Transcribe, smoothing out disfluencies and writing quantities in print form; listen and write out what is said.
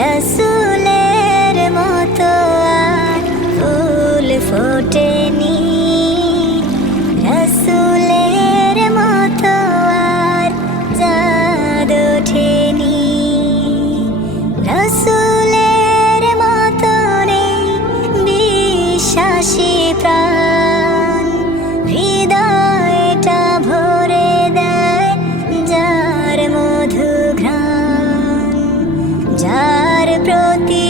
রসুলের মতো আর ফুল ফোটেনি, রসুলের মতো আর চাঁদ ওঠেনি, রসুলের মতো নেই বিশ্বাসী প্রাণ, হৃদয়টা ভরে দেয় যার মধু ঘ্রাণ, যার প্রতি